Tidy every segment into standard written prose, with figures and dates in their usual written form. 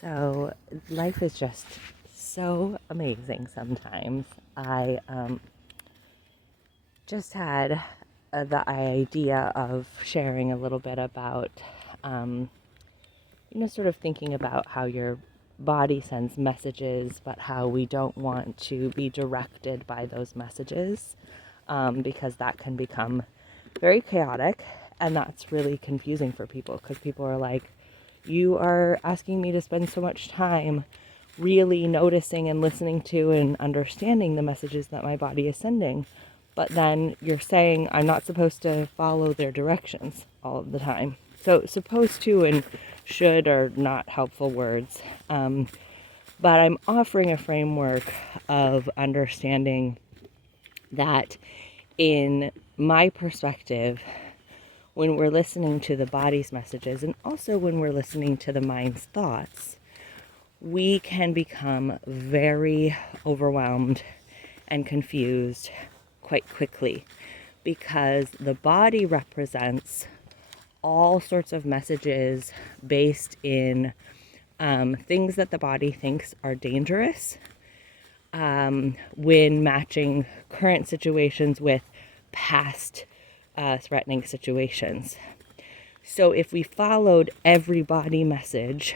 So life is just so amazing sometimes. I just had the idea of sharing a little bit about, um, sort of thinking about how your body sends messages, but how we don't want to be directed by those messages because that can become very chaotic. And that's really confusing for people because people are like, you are asking me to spend so much time really noticing and listening to and understanding the messages that my body is sending. But then you're saying I'm not supposed to follow their directions all of the time. So supposed to and should are not helpful words. But I'm offering a framework of understanding that in my perspective, when we're listening to the body's messages and also when we're listening to the mind's thoughts, we can become very overwhelmed and confused quite quickly because the body represents all sorts of messages based in things that the body thinks are dangerous when matching current situations with past threatening situations. So if we followed every body message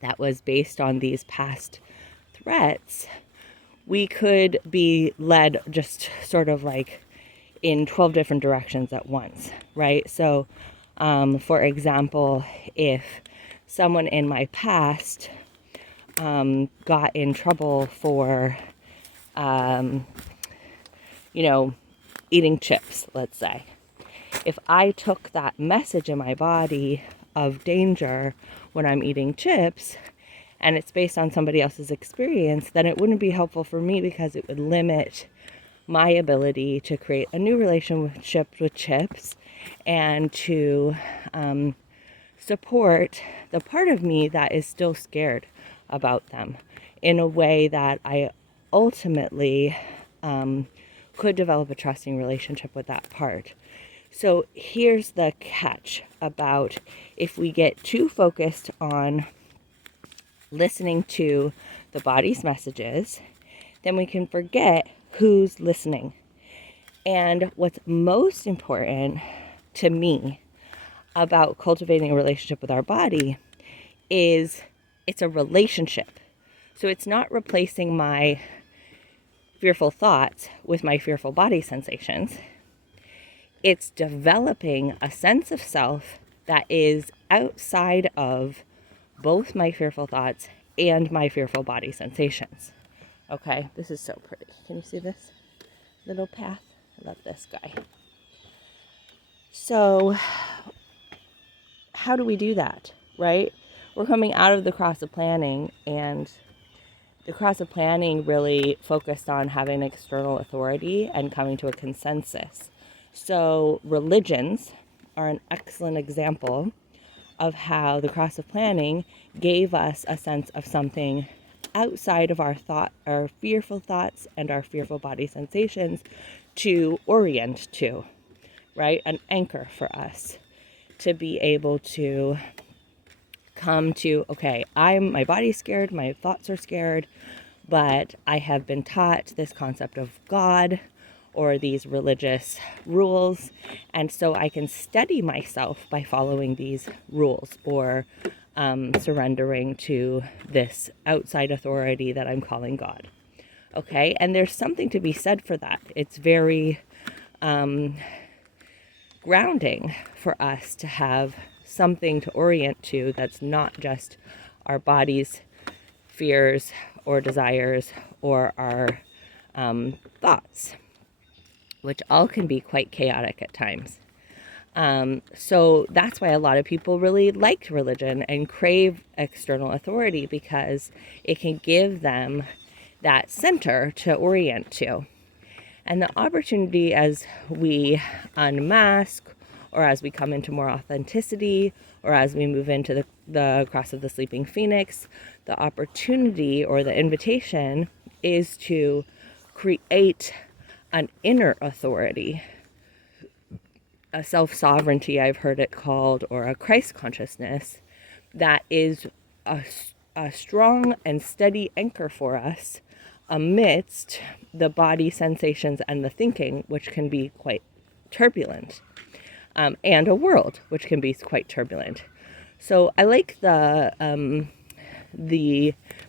that was based on these past threats, we could be led just sort of like in 12 different directions at once, right? So, for example, if someone in my past got in trouble for, eating chips, let's say, if I took that message in my body of danger when I'm eating chips, and it's based on somebody else's experience, then it wouldn't be helpful for me because it would limit my ability to create a new relationship with chips and to support the part of me that is still scared about them in a way that I ultimately could develop a trusting relationship with that part. So here's the catch about if we get too focused on listening to the body's messages, then we can forget who's listening. And what's most important to me about cultivating a relationship with our body is it's a relationship. So it's not replacing my fearful thoughts with my fearful body sensations. It's developing a sense of self that is outside of both my fearful thoughts and my fearful body sensations. Okay, this is so pretty. Can you see this little path? I love this guy. So, how do we do that, right? We're coming out of the cross of planning, and the cross of planning really focused on having external authority and coming to a consensus. So, religions are an excellent example of how the cross of planning gave us a sense of something outside of our fearful thoughts and our fearful body sensations to orient to, right? An anchor for us to be able to come to, okay, my body's scared, my thoughts are scared, but I have been taught this concept of God or these religious rules, and so I can steady myself by following these rules or surrendering to this outside authority that I'm calling God. Okay, and there's something to be said for that. It's very grounding for us to have something to orient to that's not just our body's fears or desires or our thoughts, which all can be quite chaotic at times. So that's why a lot of people really like religion and crave external authority, because it can give them that center to orient to. And the opportunity as we unmask, or as we come into more authenticity, or as we move into the cross of the sleeping phoenix, the opportunity or the invitation is to create an inner authority, a self-sovereignty, I've heard it called, or a Christ consciousness that is a strong and steady anchor for us amidst the body sensations and the thinking, which can be quite turbulent, and a world which can be quite turbulent. So I like the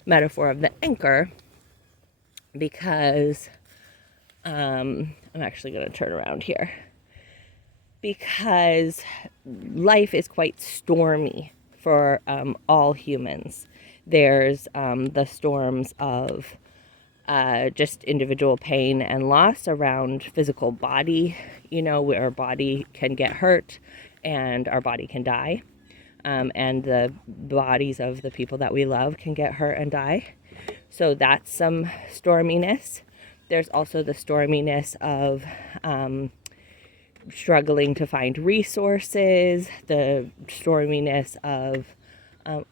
metaphor of the anchor because I'm actually going to turn around here, because life is quite stormy for all humans. There's the storms of just individual pain and loss around physical body, where our body can get hurt and our body can die. And the bodies of the people that we love can get hurt and die. So that's some storminess. There's also the storminess of struggling to find resources, the storminess of,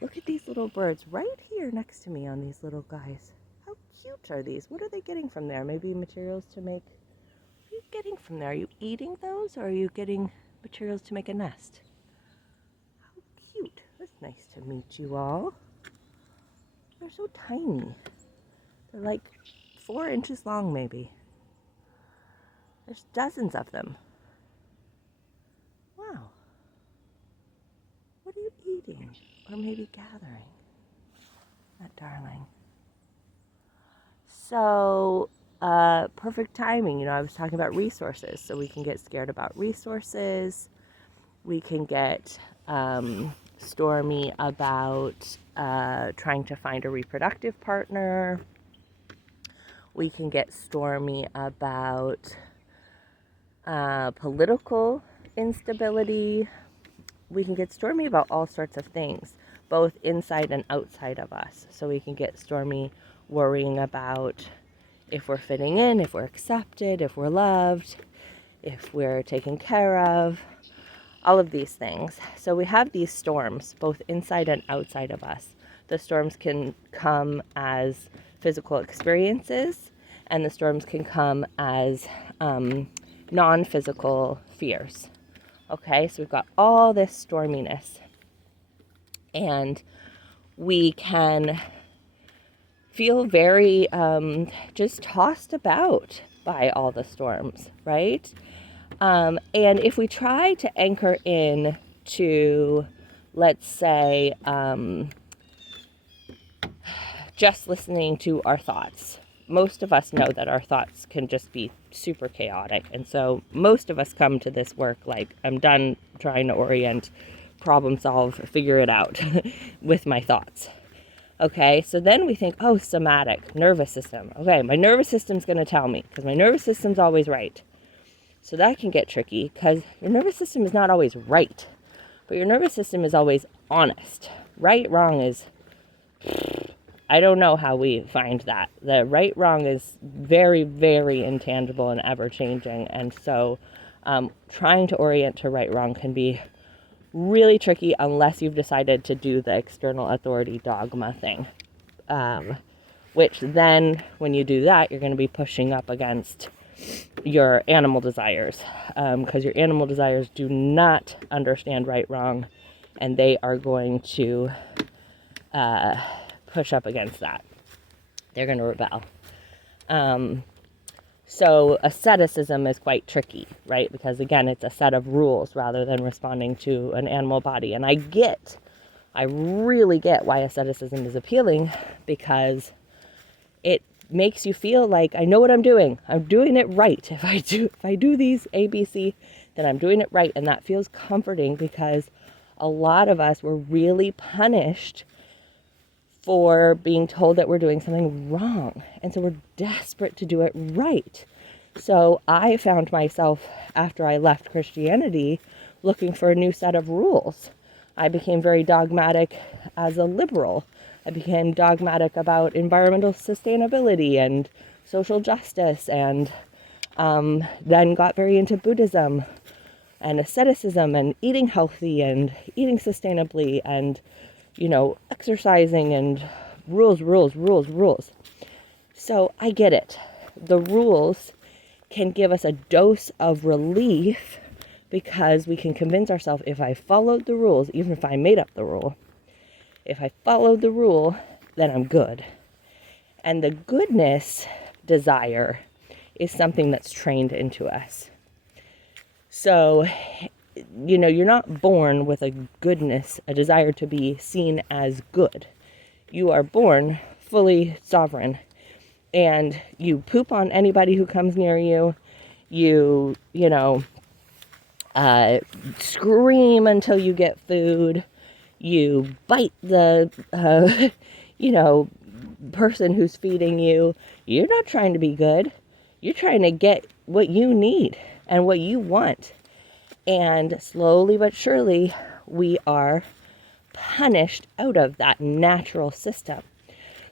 look at these little birds right here next to me on these little guys. How cute are these? What are they getting from there? Maybe materials to make, what are you getting from there? Are you eating those, or are you getting materials to make a nest? How cute. It's nice to meet you all. They're so tiny. They're like 4 inches long, maybe. There's dozens of them. Wow. What are you eating? Or maybe gathering? That darling. So, perfect timing. I was talking about resources. So we can get scared about resources. We can get stormy about trying to find a reproductive partner. We can get stormy about political instability. We can get stormy about all sorts of things, both inside and outside of us. So we can get stormy worrying about if we're fitting in, if we're accepted, if we're loved, if we're taken care of, all of these things. So we have these storms, both inside and outside of us. The storms can come as physical experiences, and the storms can come as non-physical fears. Okay, so we've got all this storminess, and we can feel very just tossed about by all the storms, right? And if we try to anchor in to, let's say, just listening to our thoughts, most of us know that our thoughts can just be super chaotic. And so most of us come to this work like, I'm done trying to orient, problem solve, figure it out with my thoughts. Okay, so then we think, oh, somatic, nervous system. Okay, my nervous system's going to tell me, because my nervous system's always right. So that can get tricky, because your nervous system is not always right, but your nervous system is always honest. Right, wrong is, I don't know how we find that. The right, wrong is very, very intangible and ever-changing, and so trying to orient to right, wrong can be really tricky unless you've decided to do the external authority dogma thing, which then, when you do that, you're going to be pushing up against your animal desires, because your animal desires do not understand right, wrong, and they are going to push up against that. They're going to rebel. So asceticism is quite tricky, right? Because again, it's a set of rules rather than responding to an animal body. And I really get why asceticism is appealing, because it makes you feel like I know what I'm doing. I'm doing it right. If I do these ABC, then I'm doing it right. And that feels comforting, because a lot of us were really punished for being told that we're doing something wrong. And so we're desperate to do it right. So I found myself, after I left Christianity, looking for a new set of rules. I became very dogmatic as a liberal. I became dogmatic about environmental sustainability and social justice, and then got very into Buddhism and asceticism and eating healthy and eating sustainably and exercising and rules. So I get it. The rules can give us a dose of relief, because we can convince ourselves, if I followed the rules, even if I made up the rule, If I followed the rule, then I'm good. And the goodness desire is something that's trained into us. So, you're not born with a desire to be seen as good. You are born fully sovereign, and you poop on anybody who comes near you. You scream until you get food. You bite the, person who's feeding you. You're not trying to be good. You're trying to get what you need and what you want. And slowly but surely, we are punished out of that natural system.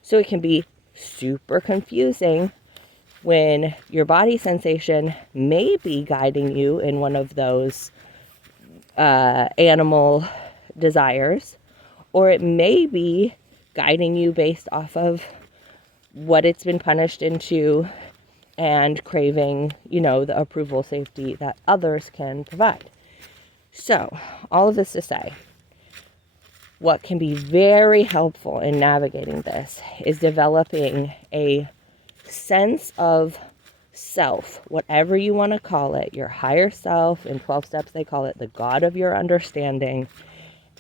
So it can be super confusing when your body sensation may be guiding you in one of those animal desires, or it may be guiding you based off of what it's been punished into and craving, the approval, safety that others can provide. So, all of this to say, what can be very helpful in navigating this is developing a sense of self, whatever you want to call it, your higher self. In 12 steps, they call it the God of your understanding,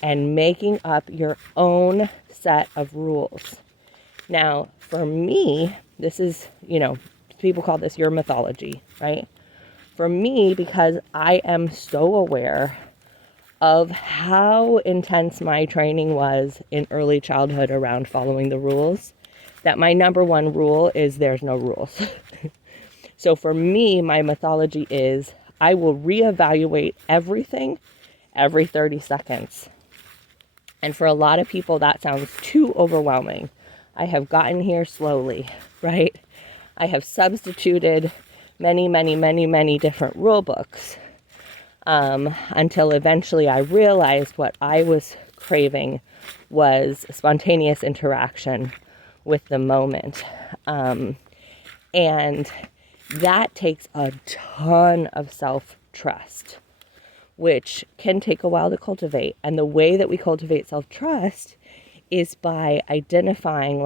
and making up your own set of rules. Now, for me, this is, people call this your mythology, right? For me, because I am so aware of how intense my training was in early childhood around following the rules, that my number one rule is there's no rules. So for me, my mythology is I will reevaluate everything every 30 seconds. And for a lot of people, that sounds too overwhelming. I have gotten here slowly, right? I have substituted many, many, many, many different rule books until eventually I realized what I was craving was spontaneous interaction with the moment. And that takes a ton of self-trust, which can take a while to cultivate. And the way that we cultivate self-trust is by identifying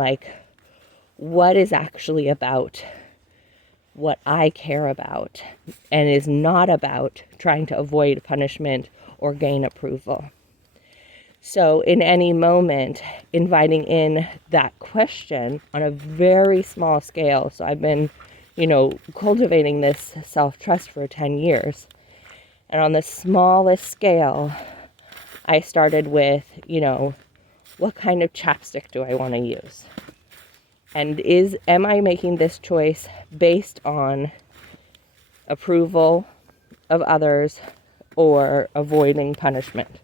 what is actually about what I care about and is not about trying to avoid punishment or gain approval. So in any moment, inviting in that question on a very small scale. So I've been, cultivating this self-trust for 10 years. And on the smallest scale, I started with, what kind of chapstick do I want to use? And am I making this choice based on approval of others or avoiding punishment?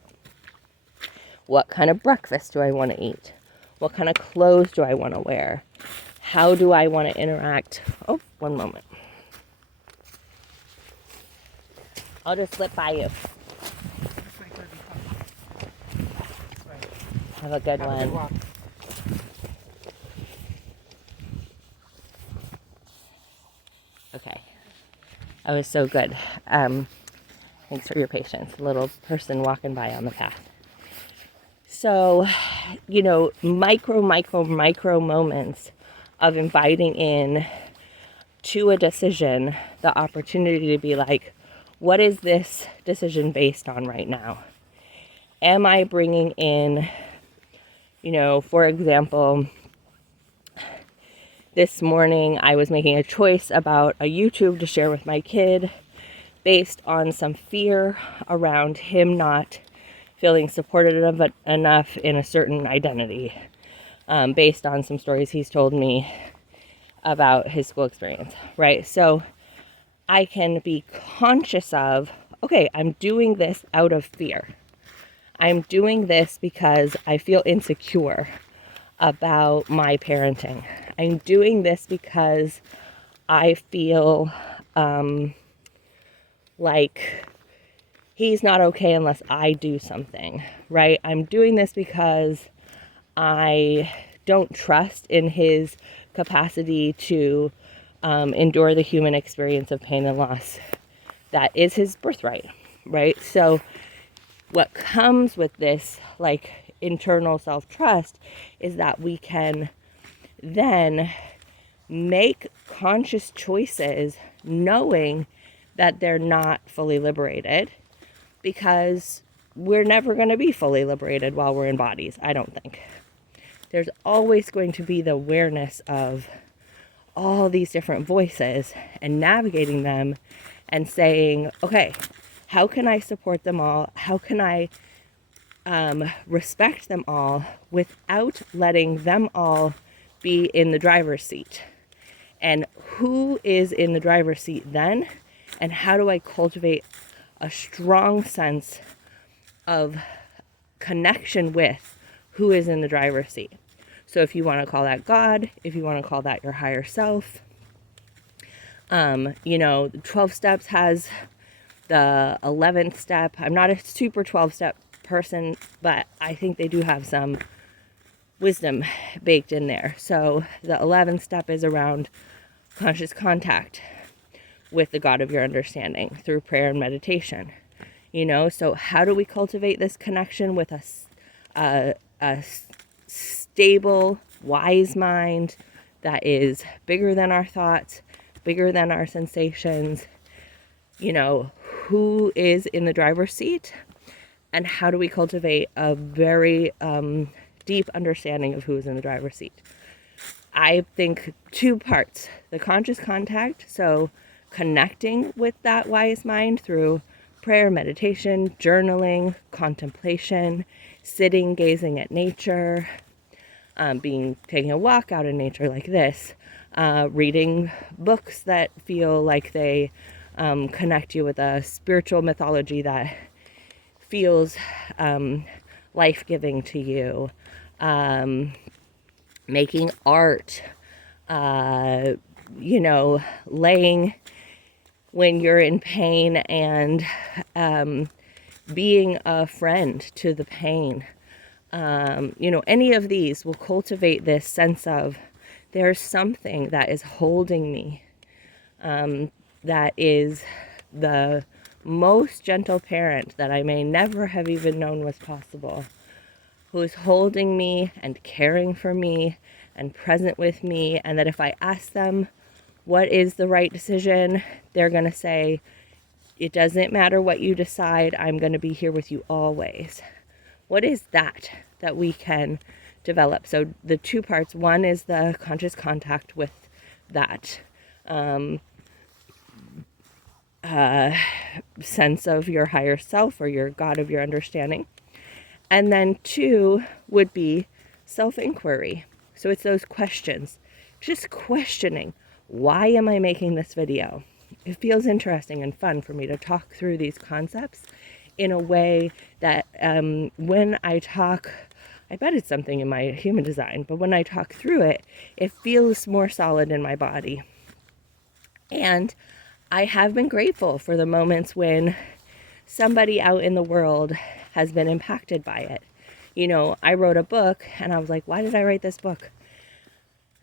What kind of breakfast do I want to eat? What kind of clothes do I want to wear? How do I want to interact? Oh, one moment. I'll just slip by you. Have a good one. Okay. That was so good. Thanks for your patience. A little person walking by on the path. So, micro moments of inviting in to a decision the opportunity to be like, what is this decision based on right now? Am I bringing in, for example, this morning I was making a choice about a YouTube to share with my kid based on some fear around him not feeling supported enough in a certain identity, based on some stories he's told me about his school experience, right? So I can be conscious of, okay, I'm doing this out of fear. I'm doing this because I feel insecure about my parenting. I'm doing this because I feel like he's not okay unless I do something, right? I'm doing this because I don't trust in his capacity to endure the human experience of pain and loss. That is his birthright, right? So what comes with this, internal self-trust is that we can then make conscious choices knowing that they're not fully liberated, because we're never going to be fully liberated while we're in bodies, I don't think. There's always going to be the awareness of all these different voices and navigating them and saying, okay, how can I support them all? How can I respect them all without letting them all be in the driver's seat? And who is in the driver's seat then? And how do I cultivate a strong sense of connection with who is in the driver's seat? So if you want to call that God, if you want to call that your higher self, 12 steps has the 11th step. I'm not a super 12-step person, but I think they do have some wisdom baked in there. So the 11th step is around conscious contact with the God of your understanding through prayer and meditation. So how do we cultivate this connection with a stable, wise mind that is bigger than our thoughts, bigger than our sensations? Who is in the driver's seat, and how do we cultivate a very deep understanding of who is in the driver's seat? I think 2 parts: the conscious contact, so connecting with that wise mind through prayer, meditation, journaling, contemplation, sitting, gazing at nature, taking a walk out in nature like this, reading books that feel like they connect you with a spiritual mythology that feels life-giving to you, making art, laying when you're in pain and being a friend to the pain. Any of these will cultivate this sense of there's something that is holding me, that is the most gentle parent that I may never have even known was possible, who is holding me and caring for me and present with me, and that if I ask them what is the right decision, they're going to say, it doesn't matter what you decide, I'm going to be here with you always. What is that we can develop? So the 2 parts: one is the conscious contact with that sense of your higher self or your God of your understanding. And then 2 would be self-inquiry. So it's those questions, just questioning, why am I making this video? It feels interesting and fun for me to talk through these concepts in a way that when I talk, I bet it's something in my human design, but when I talk through it, it feels more solid in my body. And I have been grateful for the moments when somebody out in the world has been impacted by it. I wrote a book and I was like, why did I write this book?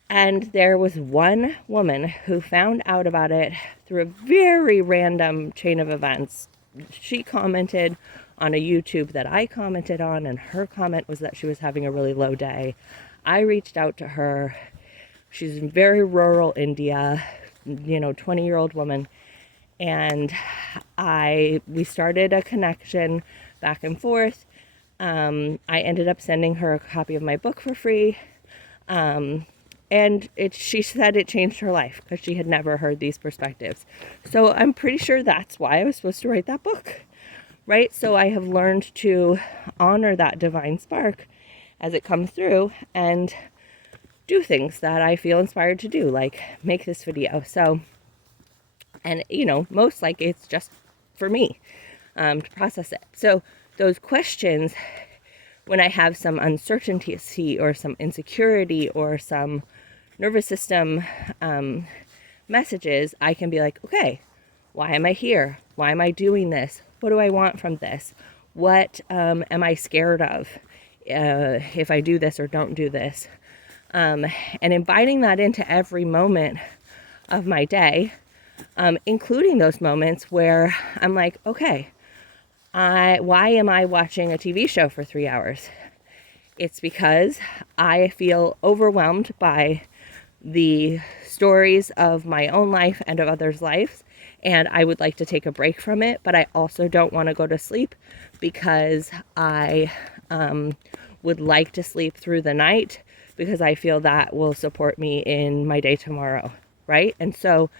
And there was one woman who found out about it through a very random chain of events. She commented on a YouTube that I commented on, and her comment was that she was having a really low day. I reached out to her. She's in very rural India, 20-year-old woman. And we started a connection back and forth. I ended up sending her a copy of my book for free. And she said it changed her life because she had never heard these perspectives. So I'm pretty sure that's why I was supposed to write that book, right? So I have learned to honor that divine spark as it comes through and do things that I feel inspired to do, like make this video. So, and most likely it's just for me to process it. So those questions, when I have some uncertainty or some insecurity or some nervous system messages, I can be like, okay, why am I here? Why am I doing this? What do I want from this? What am I scared of if I do this or don't do this? And inviting that into every moment of my day, including those moments where I'm like, okay, why am I watching a TV show for 3 hours? It's because I feel overwhelmed by the stories of my own life and of others' lives, and I would like to take a break from it, but I also don't want to go to sleep because I would like to sleep through the night because I feel that will support me in my day tomorrow, right? And so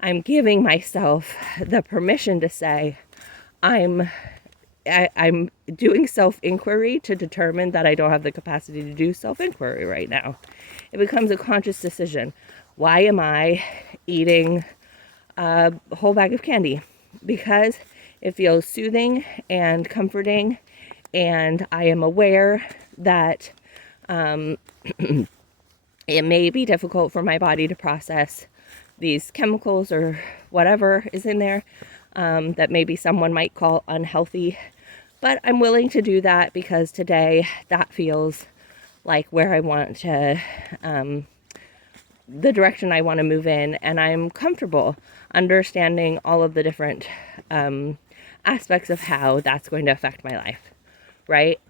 I'm giving myself the permission to say, I'm doing self-inquiry to determine that I don't have the capacity to do self-inquiry right now. It becomes a conscious decision. Why am I eating a whole bag of candy? Because it feels soothing and comforting, and I am aware that it may be difficult for my body to process these chemicals or whatever is in there that maybe someone might call unhealthy. But I'm willing to do that because today that feels like where I want to, the direction I want to move in, and I'm comfortable understanding all of the different aspects of how that's going to affect my life, right?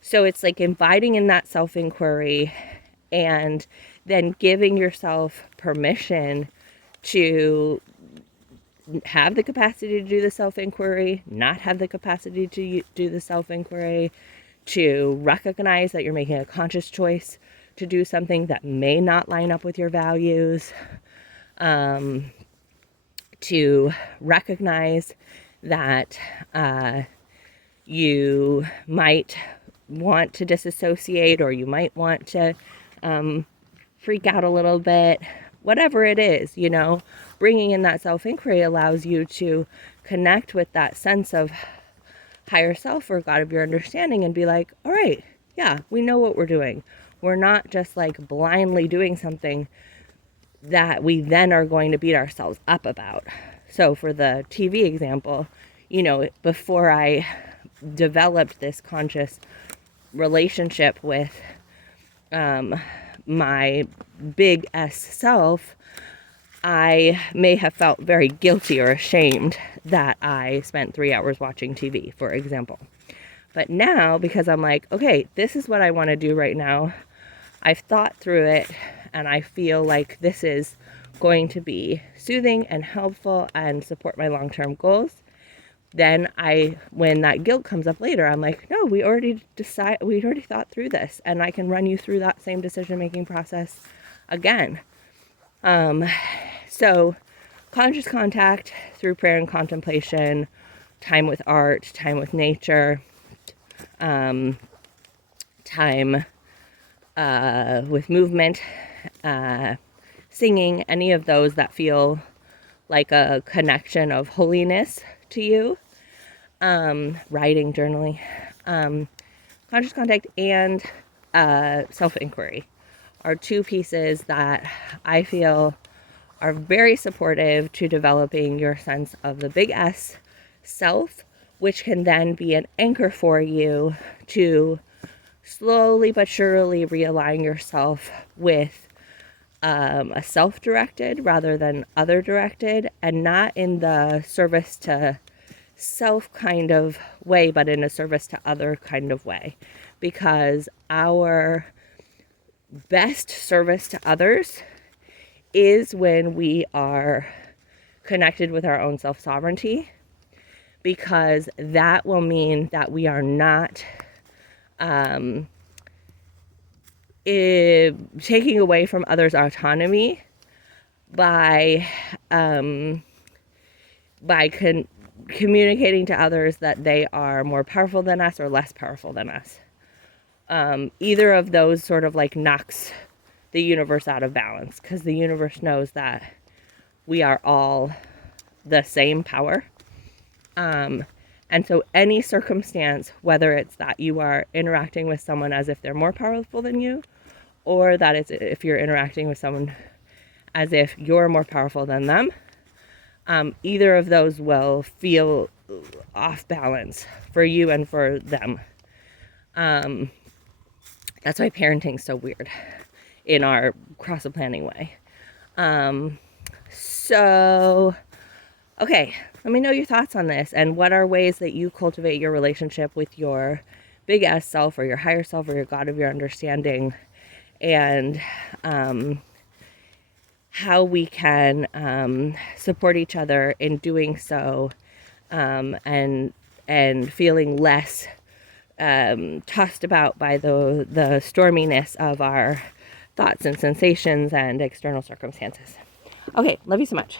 So it's like inviting in that self-inquiry and then giving yourself permission to have the capacity to do the self-inquiry, not have the capacity to do the self-inquiry, to recognize that you're making a conscious choice to do something that may not line up with your values, to recognize that you might want to disassociate, or you might want to freak out a little bit, whatever it is, you know, bringing in that self-inquiry allows you to connect with that sense of higher self or God of your understanding and be like, all right, yeah, we know what we're doing. We're not just like blindly doing something that we then are going to beat ourselves up about. So for the TV example, you know, before I developed this conscious relationship with my big S self, I may have felt very guilty or ashamed that I spent 3 hours watching TV, for example. But now, because I'm like, okay, this is what I want to do right now, I've thought through it, and I feel like this is going to be soothing and helpful and support my long-term goals. Then when that guilt comes up later, I'm like, no, we already thought through this, and I can run you through that same decision-making process again. So conscious contact through prayer and contemplation, time with art, time with nature, time with movement, singing, any of those that feel like a connection of holiness to you, writing, journaling, conscious contact, and self-inquiry are two pieces that I feel are very supportive to developing your sense of the big S self, which can then be an anchor for you to slowly but surely realign yourself with a self-directed rather than other-directed, and not in the service to self kind of way, but in a service to other kind of way. Because our best service to others is when we are connected with our own self-sovereignty, because that will mean that we are not taking away from others' autonomy by communicating to others that they are more powerful than us or less powerful than us. Either of those sort of like knocks the universe out of balance, because the universe knows that we are all the same power. And so any circumstance, whether it's that you are interacting with someone as if they're more powerful than you, or that is if you're interacting with someone as if you're more powerful than them, either of those will feel off balance for you and for them. That's why parenting's so weird in our cross-planning way. So, okay, let me know your thoughts on this, and what are ways that you cultivate your relationship with your big S self or your higher self or your God of your understanding, and how we can support each other in doing so, and feeling less tossed about by the storminess of our thoughts and sensations and external circumstances. Okay, love you so much.